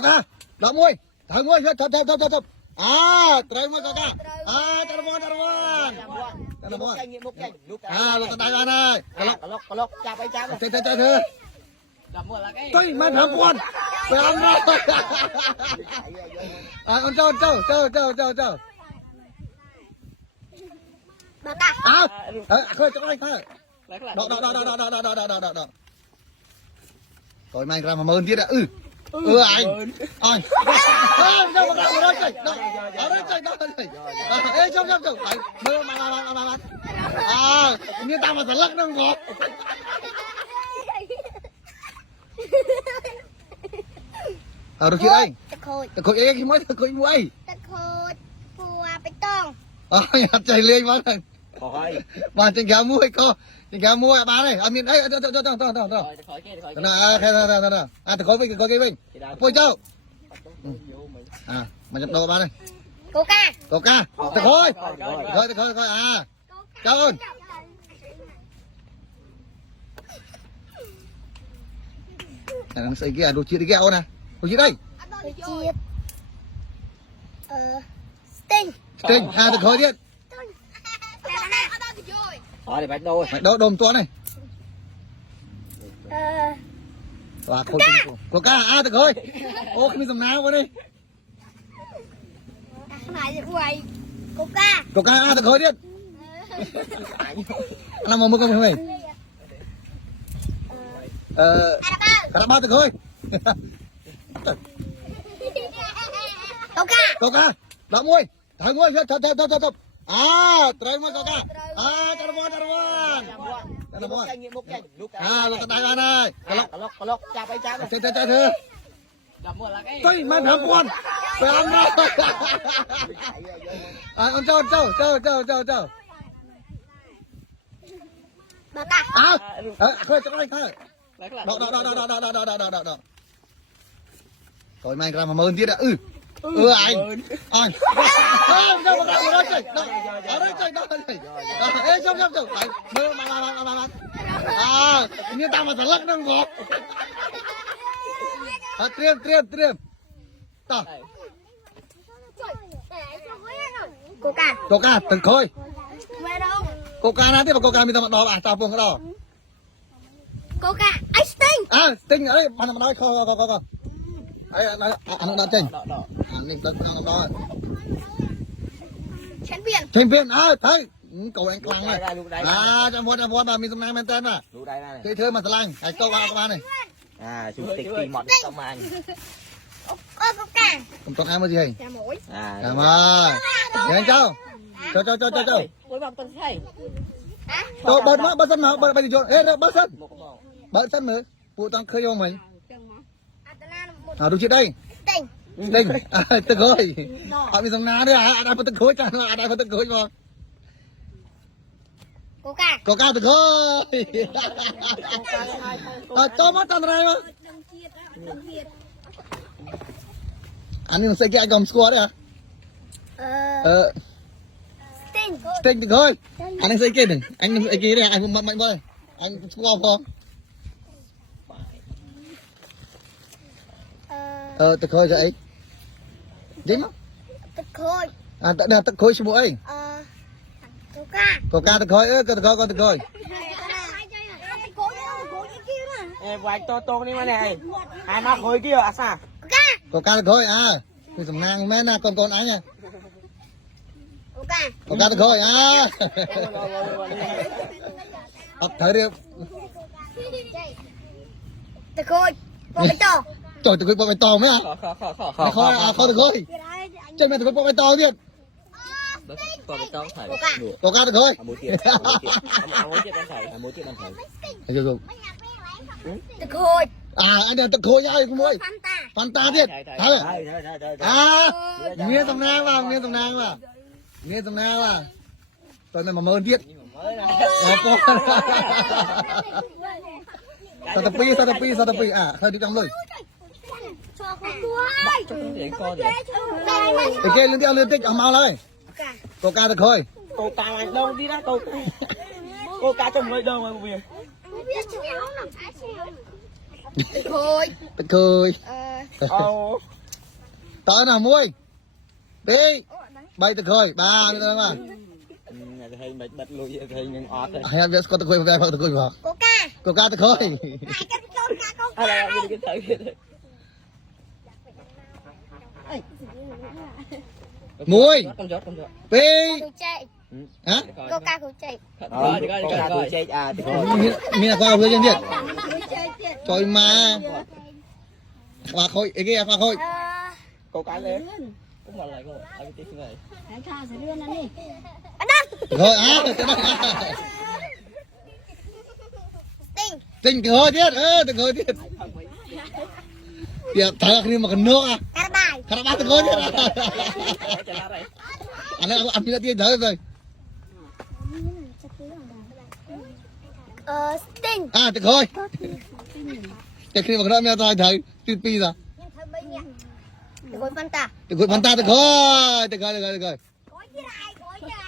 กกาดอกมวยทางมวยเยอะทบไตรมวยกกาตะบอนเราตายมาเลยกล็อกจับไปจับเธอเฮ้ยไม่ทำกวนไปเอามาเจ้าเคยจะได้เคยดอกrồi mày ra mà mơn tiết ạ anh đâu mà đâu đây trời ở đây trời đâu đây ê trong phải mơ mà như tao mà thật lắc nó ngọt được chưa đây tao khôi em khi mới tao khôi muối tao khôi phùa bê tông chạy lên mà trên kéo muối co trên kéo muối ba này miền ấy tao tao khôi vinh phôi châu mà nhập đồ ba này coca tao khôi chào ơn đang xây kia đồ chia đi kẹo nè đồ chia đây sting tao khôi đi để bạch đôi đồm to này coca tao khôi ô không dùng nào qua đây coca tao khôi đi làm một công này Carabao tao khôi coca đậu môi thằng môi thập trai môi coca Carabaoเราตายมาเลยกล็อกจับไปจับเธอเฮ้ยไม่ทำกวนไปเอามาเจ้าเคยจะได้เคยดอกrồi mày ra mà mơn tiết ạ anh đâu mà đâu đây trời ở đây trời đâu đây ê trong phải mơ mà như tao mà thật lắc nó ngọt triêm tao coca từng khôi coca nào tiếp vào coca mình tao mặc đỏ tao buông cái đỏ coca sting sting ấy bạn nói co ấy anh đã trình mình tao đó champion thấy cầu anh clang này trong vốn là mình tông năng men tên mà chơi thơ mà slang cái câu ba này chủ tịch kỳ mọt công an không tông ai mới gì hình cảm ơn anh châu cho bớt sân mà bớt gì ê bớt sân nữa phụ tăng khơi vô mình đúng chưa đây Đinh, tự khôi, họ bị giống ná đấy đã phải tự khôi chẳng là đã phải tự khôi mà. Coca tự khôi. Cho mắt tao này mà. Anh ấy sẽ cái gom squad đấy à? Sting tự khôi. Anh ấy sẽ cái này, anh ấy cái này, anh cũng mạnh thôi, anh squad không? Tự khôi vậy. Dính tự khôi tự khôi số mũi coca tự khôi con tự khôi vài to đi mà này hai nó khôi kia à sao coca tự khôi thì sầm nang mấy na con ấy nha coca tự khôi thấy đi tự khôi con bị to trời tự khôi bò bè to mấy khó tự khôi chân mày tự khôi bò bè to biết coca tự khôi tự khôi anh đừng tự khôi ai cũng muối Fanta biết nghe tông nang vào tôi này mà mơn biết sao tập pi hơi đi trong lời cái kia lên tích mau lên coca được thôi coca mà đâu đi đó coca trong nơi đâu mà việc tự khôi ต่อหน่ะมวยปีใบตะเคยบ้าไม่ต้องมา thầy mệt bật lùi thầy nhưng ọt rồi ให้เวสก็ตะเคยได้พักตะเคยบอก โกกา ก็กาตะเคย ไอ้กันโกกาโกกา à là cái thầy kia thôi มวย con chó ปี คูใจ ฮะ โกกาคูใจ rồi thì coi chết à thì มีอะไรเอาเพื่อนยังเดียดจอยมาว่าคอยไอ้แกว่าคอย cô cái lên cũng mà lại cô ai cái tiếng này อันนั้น ตะเคยจะได้ ติง จริงตะเคยเดียดตะเคยเดียดเดี๋ยวถ่ายคลิปมากันนกอ่ะ กระบาย คาราบาตะเคยเดียด chả ra đây อันนั้นอันนี้เดียดเถอะเลย สติง ตะเคยจะคลิปมากันนกไม่ได้ถ่ายปีปีละ ตะโกนฟันตา ตะเคยพันตาตะเคยตะเคย โกยที่ไรโกยที่ไร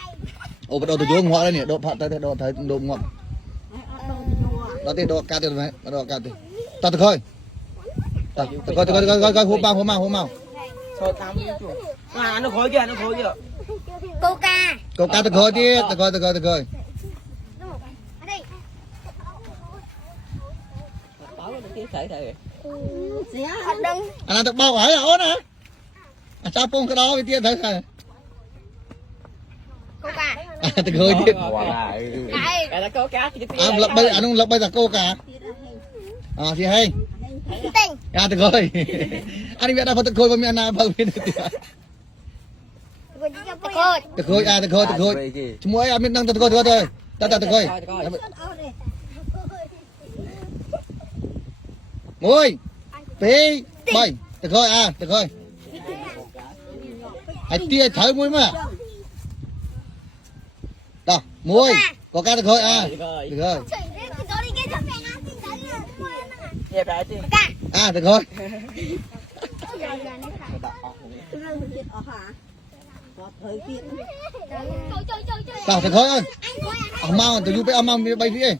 โอ้ไปโดนตัวโยงหัวเลยเนี่ยโดนพัดโดนถ่ายโดนหัวเราตีโดนการตีไหมมาโดนการตีตาตะเคยตะเคยหัวเมา thôi tao đi chuột à nó khối kìa โกกา ก็การตะเคยดิตะเคย อันนี้ báo nó tiếng thầy thầy ขอดึง อันนั้นตะเบาหายอ่ะนะชาปงกระดอไปเตี้ยเถอะ โกกา ตะเคยดิ cái là có cá cái หลับไปอันนู้นหลับไปตะโกกาที่ให้ ติง ตะเคยอันนี้เป็นอะไรตะเคยมันมีอันนาบางเป็น ตะโกน ตะเคยตะเคยช่วยมิดนั่งตะเคยตะเคยมวยปีใบตะเคยตะเคยไอ้เตี้ยเถอะมวยมั้ยต่อมวยก็การตะเคยตะเคย dẹp lại đi ตะเคยต่อตะเคยเอามาตะยูไปเอามาไปพี่เอง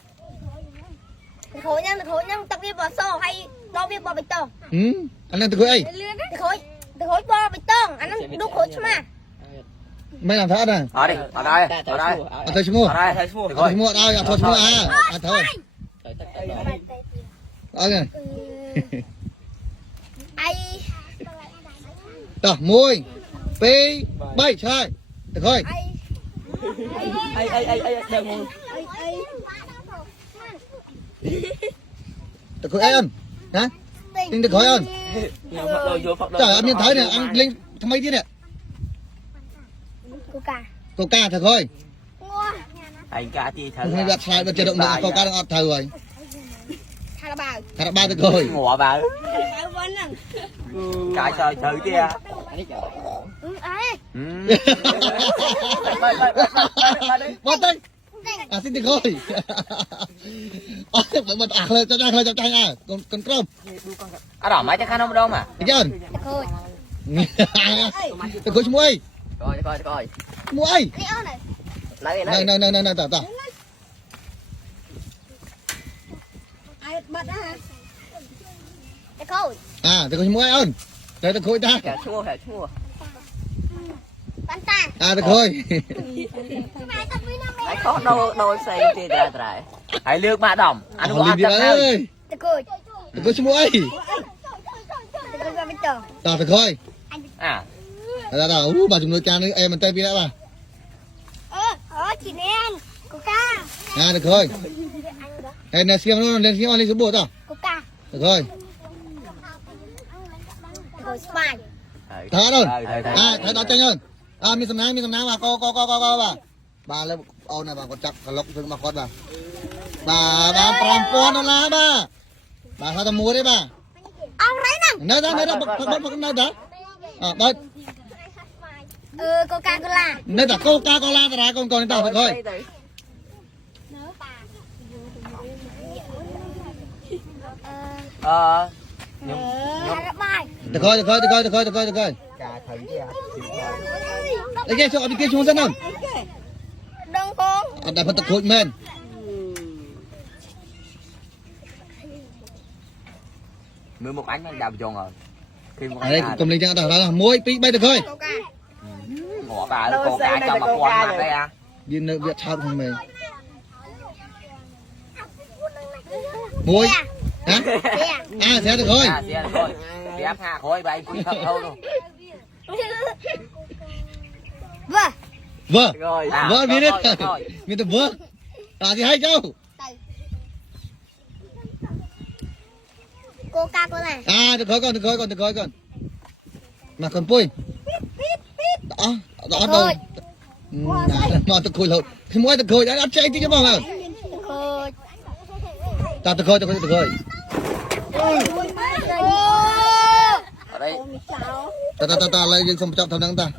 ตะโขยังตะกี้บอโซ่ให้เราเรียกบอใบตอง อันนั้นตะเคย ตะโขบอใบตองอันนั้นลูกโขใช่ไหม ไม่นำท่านะ ở đi ở đây ở đây เอาเธอชิมู ở đây thầy mua เอาชิมูเอาเอาเธอชิมูเอาเธอเอาไง ไอ ต่อมวยปีใบใช่ตะเคย ai thầy mua ตะเคยเอ็นนะลิงตะเคยเอ็น phật đồ vô phật đồ จ่าอันนี้ไทยเนี่ยอันลิงทำไมที่เนี่ย กูกา ตัวกาตะเคย งัว thầy cá chi มัน thầy มีแบบชายมันจะดงตัวกาต้องอัดเธอเลย คาราบาว คาราบาตะเคย ngộ bà วันนึง cái trời thử kia ไอ้ มาตั้งสิตะเคยมันอักเลยจะได้เลยจะได้คนกล้ม ở đó mấy chắc khăn không đâu mà อีกยัน ตะโขย ตะเคยชิมวย coi มวย นี่เอาหน่อย lấy นั่นต่อ ตะโขย ตะเคยชิมวยเอ็นแต่ตะเคยได้ hẹ chua ปันตา ตะเคย ทำไมต้องมีน้ำ hãy có đôi xây thì ra lại hãy lược mà đồng anh ลิ có งดี ăn เล chắc ย ตะโขย ตะเคยชิมวย ตะโขยใบตอง ตะเคย à ต่บาจุ่มโดยจานนี่มันเต้ปีแล้วป่ะ chị đen coca ตะเคยเนสเซียมนู่นเนสเซียมอะไรสมบูรณ์ต่อ coca ตะเคย rồi spy ท่านู่น thầy ท่าต่อใจเงินมีสำนักมาก็ป่ะบ้าแล้วเอาหน่ะบ้าก็จับกระลกถึงมาคอดบ้าปรามปอนนั่นละบ้าถ้าตะมูได้ป่ะ ông đấy nè นั่นนั่นนั่นบ้า coca cola นั่นแต่โกกาโกลาตระก่อนต่อตะเคย Carabai ตะเคย cá thử kia ไอ้แกชอบเอาไปเกี่ยวชูซะนั่น đừng con ได้พันตะโคแมน mưa một ánh nó đào tròn rồi Kim ở đây cầm lên cho tao muối tí bay được thôi Bỏ cả cô cá cho mà con mặt đây à. viên nợ việt sao không mày muối hả à thế được thôi À, xe được thôi. Đẹp hạ khối bay quý thật thôi luôn. Vâng. vợ Rồi. vợ biết thôi, đấy thôi. biết được vợ à thì hay cháu Coca-Cola. à được thôi con mà còn pui đó đó đâu nó tự khôi lộn thì mỗi tự khôi đã ăn chay tí cho bao Khôi. ta tự khôi Ở đây. ta lấy dân xong chọc thằng ta